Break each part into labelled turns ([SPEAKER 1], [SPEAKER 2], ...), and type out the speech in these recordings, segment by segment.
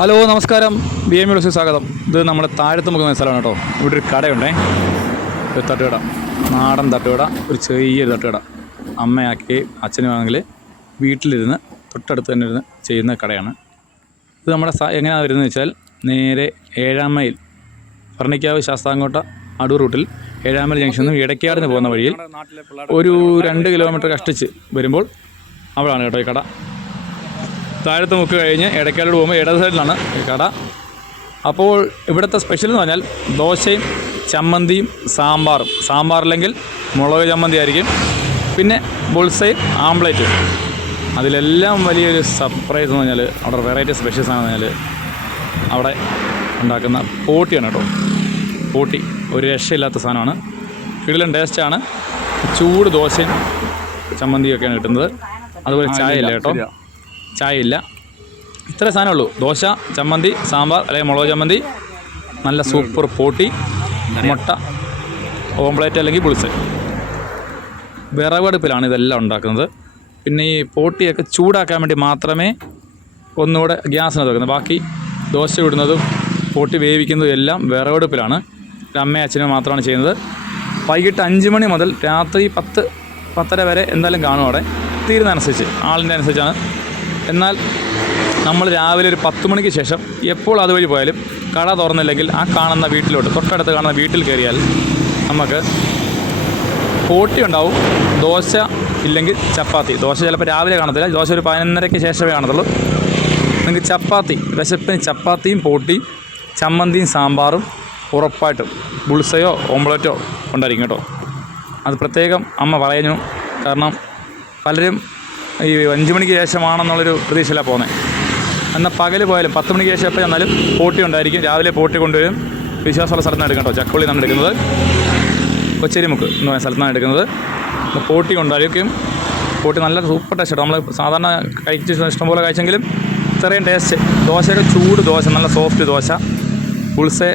[SPEAKER 1] Hello നമസ്കാരം. B M യുടെ സ്വാഗതം. ഇത് നമ്മുടെ താഴത്ത് മുഖം സ്ഥലമാണ് കേട്ടോ. ഇവിടെ ഒരു കടയുണ്ടേ. ഒരു തട്ടുകട. നാടൻ തട്ടുകട. ഒരു ചെറിയൊരു തട്ടുകട. അമ്മയാക്കി അച്ഛനുമാണെങ്കിൽ വീട്ടിലിരുന്ന് തൊട്ടടുത്ത് തന്നെ ഇരുന്ന് ചെയ്യുന്ന കടയാണ്. ഇത് നമ്മുടെ എങ്ങനെയാണ് വരുന്നത് വെച്ചാൽ നേരെ ഏഴാം മൈൽ ഭരണിക്കാവ് ശാസ്താംകോട്ട അടൂർ റൂട്ടിൽ ഏഴാം മൈൽ ജംഗ്ഷനിൽ നിന്ന് ഇടയ്ക്കാടിന് പോകുന്ന വഴിയിൽ ഒരു രണ്ട് കിലോമീറ്റർ കഷ്ടിച്ച് വരുമ്പോൾ അവിടെയാണ് കേട്ടോ ഈ കട. താഴത്ത് മുക്ക് കഴിഞ്ഞ് ഇടയ്ക്കാലോട് പോകുമ്പോൾ ഇടത് സൈഡിലാണ് കട. അപ്പോൾ ഇവിടുത്തെ സ്പെഷ്യൽ എന്ന് പറഞ്ഞാൽ ദോശയും ചമ്മന്തിയും സാമ്പാറും. സാമ്പാറില്ലെങ്കിൽ മുളക് ചമ്മന്തി ആയിരിക്കും. പിന്നെ ബുൾസയും ആംപ്ലേറ്റും. അതിലെല്ലാം വലിയൊരു സർപ്രൈസ് എന്ന് പറഞ്ഞാൽ അവിടെ വെറൈറ്റി സ്പെഷ്യൽസ് ആണെന്ന് പറഞ്ഞാൽ അവിടെ ഉണ്ടാക്കുന്ന പോട്ടിയാണ് കേട്ടോ. പോട്ടി ഒരു രക്ഷയില്ലാത്ത സാധനമാണ്. കിടിലൻ ടേസ്റ്റാണ് ചൂട് ദോശയും ചമ്മന്തിയൊക്കെയാണ് കിട്ടുന്നത്. അതുപോലെ ചായ ഇല്ല കേട്ടോ. ചായ ഇല്ല ഇത്ര സാധനമേ ഉള്ളൂ ദോശ ചമ്മന്തി സാമ്പാർ അല്ലെങ്കിൽ മുളക് ചമ്മന്തി. നല്ല സൂപ്പർ പോട്ടി മുട്ട ഓംപ്ലേറ്റ് അല്ലെങ്കിൽ പുളിച്ച് വിറവടുപ്പിലാണ് ഇതെല്ലാം ഉണ്ടാക്കുന്നത്. പിന്നെ ഈ പോട്ടിയൊക്കെ ചൂടാക്കാൻ വേണ്ടി മാത്രമേ ഒന്നുകൂടെ ഗ്യാസിനകത്ത് വെക്കുന്നത്. ബാക്കി ദോശ ഇടുന്നതും പോട്ടി വേവിക്കുന്നതും എല്ലാം വിറവെടുപ്പിലാണ് അമ്മയും അച്ഛനും മാത്രമാണ് ചെയ്യുന്നത്. വൈകിട്ട് അഞ്ച് മണി മുതൽ രാത്രി പത്ത് പത്തര വരെ എന്തായാലും കാണും അവിടെ. തീരുന്നതനുസരിച്ച് ആളിന്റെ അനുസരിച്ചാണ്. എന്നാൽ നമ്മൾ രാവിലെ ഒരു പത്ത് മണിക്ക് ശേഷം എപ്പോൾ അതുവഴി പോയാലും കട തുറന്നില്ലെങ്കിൽ ആ കാണുന്ന വീട്ടിലോട്ട് തൊട്ടടുത്ത് കാണുന്ന വീട്ടിൽ കയറിയാൽ നമുക്ക് പോട്ടി ഉണ്ടാവും ദോശ ഇല്ലെങ്കിൽ ചപ്പാത്തി. ദോശ ചിലപ്പോൾ രാവിലെ കാണത്തില്ല ദോശ ഒരു പതിനൊന്നരയ്ക്ക് ശേഷമേ കാണത്തുള്ളൂ. നിങ്ങൾക്ക് ചപ്പാത്തി വിശപ്പിന് ചപ്പാത്തിയും പോട്ടിയും ചമ്മന്തിയും സാമ്പാറും ഉറപ്പായിട്ടും ബുൾസയോ ഓംപ്ലേറ്റോ ഉണ്ടായിരിക്കും കേട്ടോ. അത് പ്രത്യേകം അമ്മ പറയുന്നു. കാരണം പലരും ഈ അഞ്ച് മണിക്ക് ശേഷമാണെന്നുള്ളൊരു പ്രതീക്ഷയിലാണ് പോകുന്നത് എന്നാൽ പകൽ പോയാലും പത്ത് മണിക്ക് ശേഷം എപ്പോൾ ചെന്നാലും പോട്ടി ഉണ്ടായിരിക്കും. രാവിലെ പോട്ടി കൊണ്ടുവരും. വിശ്വാസമുള്ള സ്ഥലത്താണ് എടുക്കാം കേട്ടോ. ചക്കുള്ളി നമ്മൾ എടുക്കുന്നത്. കൊച്ചേരിമുക്ക് എന്ന് പറയുന്ന സ്ഥലത്താണ് എടുക്കുന്നത്. പോട്ടി കൊണ്ടായിരിക്കും. പോട്ടി നല്ല സൂപ്പർ ടേസ്റ്റ് നമ്മൾ സാധാരണ കഴിച്ച് ഇഷ്ടംപോലെ കഴിച്ചെങ്കിലും ഇത്രയും ടേസ്റ്റ്. ദോശയുടെ ചൂട് ദോശ നല്ല സോഫ്റ്റ് ദോശ. പുൾസെ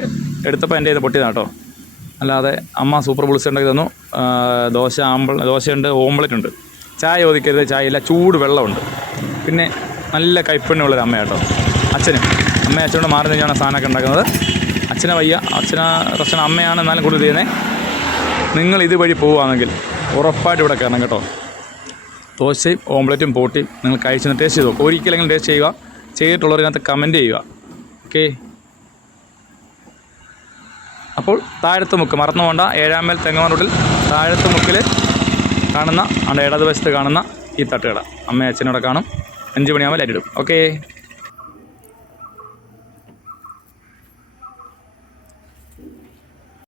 [SPEAKER 1] എടുത്തപ്പോൾ എന്റെ ഇത് പൊട്ടിയതാണ് കേട്ടോ. അല്ലാതെ അമ്മ സൂപ്പർ പുൾസ ഉണ്ടാക്കി തന്നു. ദോശ ആമ്പിൾ ദോശയുണ്ട് ഓംപ്ലേറ്റ് ഉണ്ട് ചായ ചോദിക്കരുത് ഇല്ല ചൂട് വെള്ളമുണ്ട്. പിന്നെ നല്ല കൈപ്പുണ്യമുള്ളൊരു അമ്മ കേട്ടോ. അച്ഛനും. അമ്മ അച്ഛനോട് മാറി നിന്നാണ് സാധനമൊക്കെ ഉണ്ടാക്കുന്നത്. അച്ഛനെ വയ്യ. അച്ഛന റസ്റ്റൻ അമ്മയാണ് എന്നാലും കൂടുതൽ ചെയ്യുന്നത് നിങ്ങൾ ഇതുവഴി പോവുകയാണെങ്കിൽ ഉറപ്പായിട്ട് ഇവിടെ കയറണം കേട്ടോ. ദോശയും ഓംലെറ്റും പോട്ടിയും നിങ്ങൾ കഴിച്ചെന്ന് ടേസ്റ്റ് ചെയ്ത് ഒരിക്കലെങ്കിലും ടേസ്റ്റ് ചെയ്യുക. ചെയ്തിട്ടുള്ളവരിനകത്ത് കമന്റ് ചെയ്യുക. ഓക്കെ അപ്പോൾ താഴത്തുമുക്ക് മറന്നു പോണ്ട. ഏഴാമേൽ തെങ്ങോൻ റോഡിൽ താഴത്ത് മുക്കിൽ കാണുന്ന അവിടെ ഇടതുവശത്ത് കാണുന്ന ഈ തട്ടുകട. അമ്മയും അച്ഛനോടെ കാണും. അഞ്ച് മണിയാകുമ്പോൾ ലൈറ്റ് ഇടും. ഓക്കേ